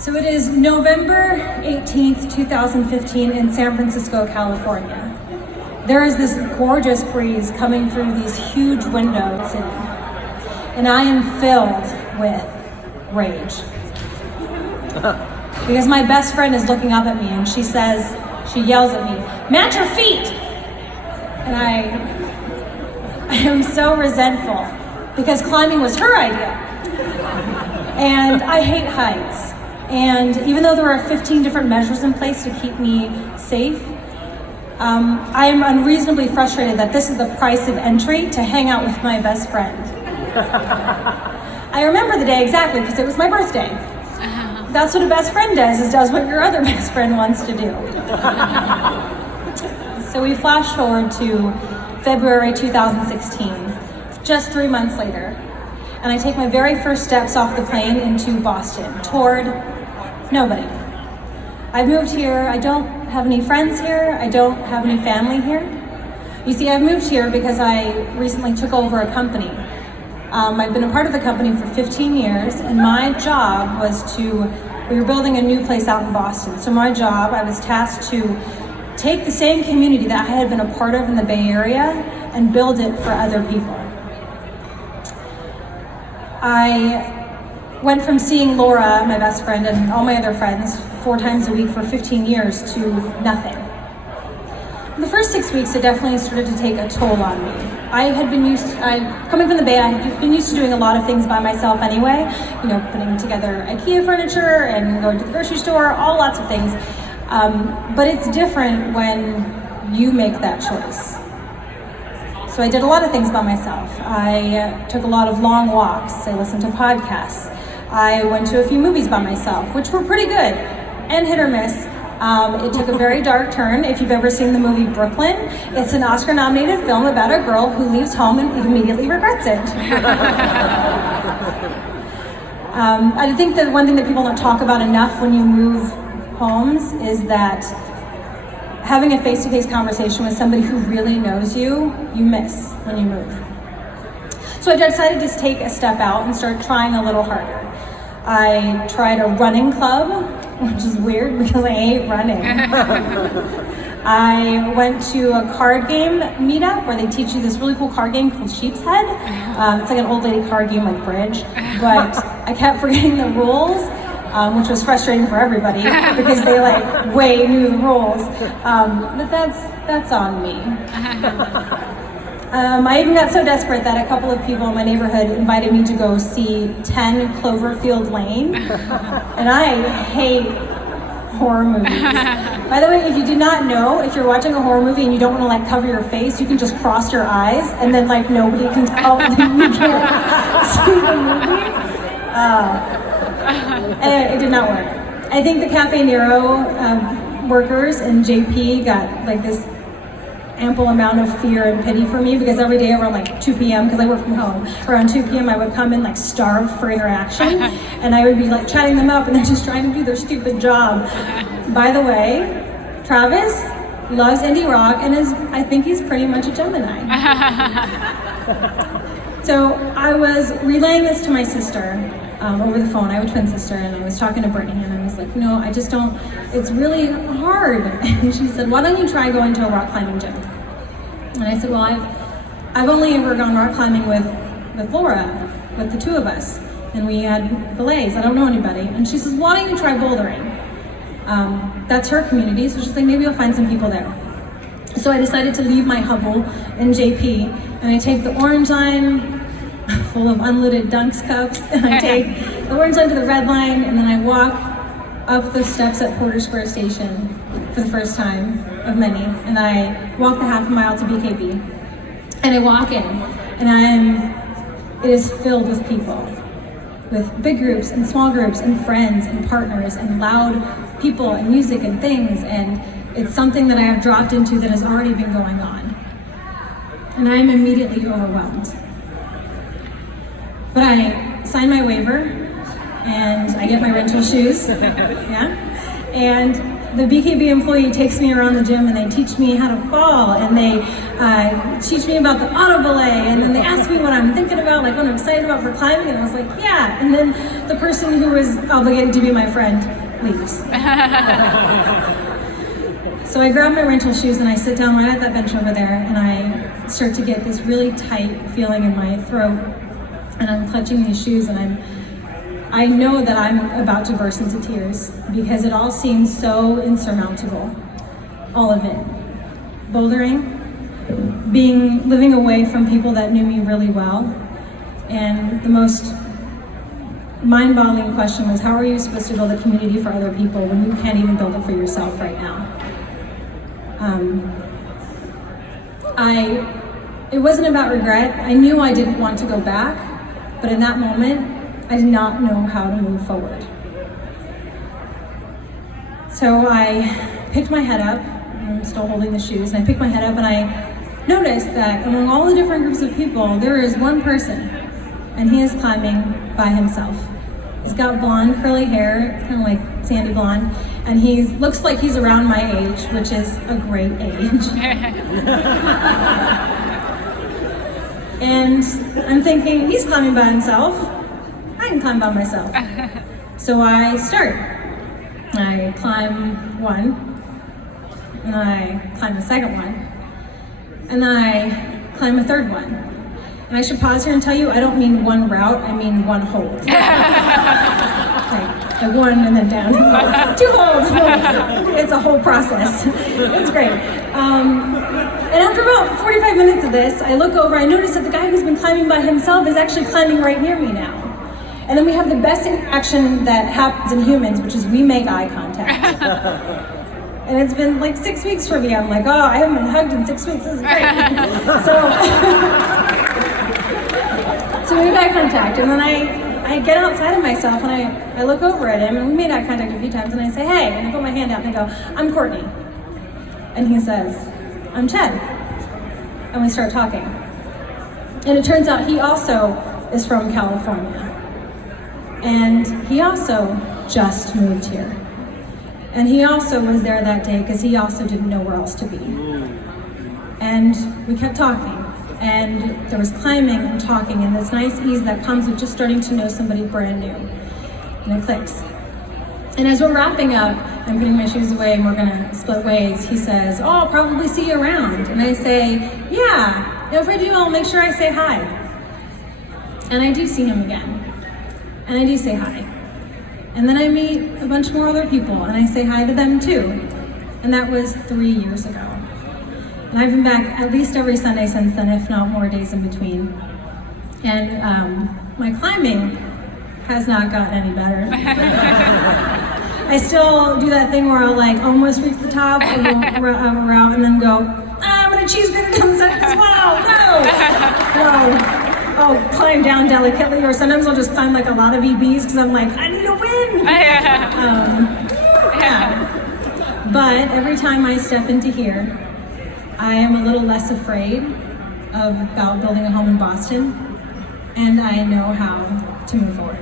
So it is November 18th, 2015 in San Francisco, California. There is this gorgeous breeze coming through these huge windows and I am filled with rage. Because my best friend is looking up at me and she yells at me, "Match your feet!" And I am so resentful because climbing was her idea. And I hate heights. And even though there are 15 different measures in place to keep me safe, I am unreasonably frustrated that this is the price of entry to hang out with my best friend. I remember the day exactly because it was my birthday. That's what a best friend does, is does what your other best friend wants to do. So we flash forward to February 2016, just 3 months later, and I take my very first steps off the plane into Boston toward nobody. I've moved here, I don't have any friends here, I don't have any family here. You see, I've moved here because I recently took over a company. I've been a part of the company for 15 years, and my job was we were building a new place out in Boston. So my job, I was tasked to take the same community that I had been a part of in the Bay Area and build it for other people. I went from seeing Laura, my best friend, and all my other friends 4 times a week for 15 years to nothing. In the first 6 weeks, it definitely started to take a toll on me. Coming from the Bay, I had been used to doing a lot of things by myself anyway, putting together IKEA furniture and going to the grocery store, lots of things. But it's different when you make that choice. So I did a lot of things by myself. I took a lot of long walks. I listened to podcasts. I went to a few movies by myself, which were pretty good and hit or miss. It took a very dark turn. If you've ever seen the movie Brooklyn, it's an Oscar-nominated film about a girl who leaves home and immediately regrets it. I think that one thing that people don't talk about enough when you move homes is that having a face-to-face conversation with somebody who really knows you, you miss when you move. So I decided to take a step out and start trying a little harder. I tried a running club, which is weird because I hate running. I went to a card game meetup where they teach you this really cool card game called Sheep's Head. It's like an old lady card game like bridge, but I kept forgetting the rules, which was frustrating for everybody because they way knew the rules. But that's on me. I even got so desperate that a couple of people in my neighborhood invited me to go see 10 Cloverfield Lane, and I hate horror movies. By the way, if you do not know, if you're watching a horror movie and you don't want to cover your face, you can just cross your eyes, and then nobody can tell that you can't see the movie. And it did not work. I think the Caffe Nero workers and JP got this ample amount of fear and pity for me because every day around 2 p.m. because I work from home, around 2 p.m. I would come in starved for interaction and I would be chatting them up and then just trying to do their stupid job. By the way, Travis loves indie rock and I think he's pretty much a Gemini. So I was relaying this to my sister over the phone. I have a twin sister and I was talking to Brittany and I was like, I just don't, it's really hard. And she said, why don't you try going to a rock climbing gym? And I said, well, I've only ever gone rock climbing with Laura, with the two of us. And we had belays, I don't know anybody. And she says, why don't you try bouldering? That's her community, so she's like, maybe you'll find some people there. So I decided to leave my hovel in JP and I take the orange line, full of unlooted Dunks cups, and I take the orange line to the red line, and then I walk up the steps at Porter Square Station for the first time of many, and I walk the half a mile to BKB. And I walk in, and it is filled with people, with big groups and small groups and friends and partners and loud people and music and things, and it's something that I have dropped into that has already been going on. And I am immediately overwhelmed. But I sign my waiver and I get my rental shoes, yeah? And the BKB employee takes me around the gym and they teach me how to fall, and they teach me about the auto belay, and then they ask me what I'm thinking about, like what I'm excited about for climbing, and I was like, yeah. And then the person who was obligated to be my friend leaves. So I grab my rental shoes and I sit down right at that bench over there, and I start to get this really tight feeling in my throat, and I'm clutching these shoes, and I know that I'm about to burst into tears because it all seems so insurmountable, all of it. Bouldering, living away from people that knew me really well, and the most mind-boggling question was, how are you supposed to build a community for other people when you can't even build it for yourself right now? It wasn't about regret. I knew I didn't want to go back, but in that moment, I did not know how to move forward. So I picked my head up, I'm still holding the shoes, and I picked my head up and I noticed that among all the different groups of people, there is one person, and he is climbing by himself. He's got blonde, curly hair, it's kind of like sandy blonde, and he looks like he's around my age, which is a great age. And I'm thinking, he's climbing by himself, I can climb by myself. So I start. I climb one, and I climb the second one, and then I climb a third one. And I should pause here and tell you, I don't mean one route, I mean one hold. Like one and then down, 2 holds. It's a whole process. It's great. And after about 45 minutes of this, I look over, I notice that the guy who's been climbing by himself is actually climbing right near me now. And then we have the best interaction that happens in humans, which is we make eye contact. And it's been like 6 weeks for me. I'm like, oh, I haven't been hugged in 6 weeks, this is great. So we make eye contact, and then I get outside of myself and I look over at him, and we made eye contact a few times, and I say, hey, and I put my hand out and I go, I'm Courtney. And he says, I'm Ted. And we start talking. And it turns out he also is from California. And he also just moved here. And he also was there that day because he also didn't know where else to be. And we kept talking. And there was climbing and talking and this nice ease that comes with just starting to know somebody brand new. And it clicks. And as we're wrapping up, I'm putting my shoes away and we're gonna split ways, he says, oh, I'll probably see you around. And I say, yeah, if I do, I'll make sure I say hi. And I do see him again. And I do say hi. And then I meet a bunch more other people and I say hi to them too. And that was 3 years ago. And I've been back at least every Sunday since then, if not more days in between. And my climbing has not gotten any better. I still do that thing where I'll like almost reach the top of a route and then go, I'm gonna cheese grater down the side as well, no. I'll climb down delicately, or sometimes I'll just climb like a lot of EBs because I'm like, I need to win. Yeah. But every time I step into here, I am a little less afraid about building a home in Boston, and I know how to move forward.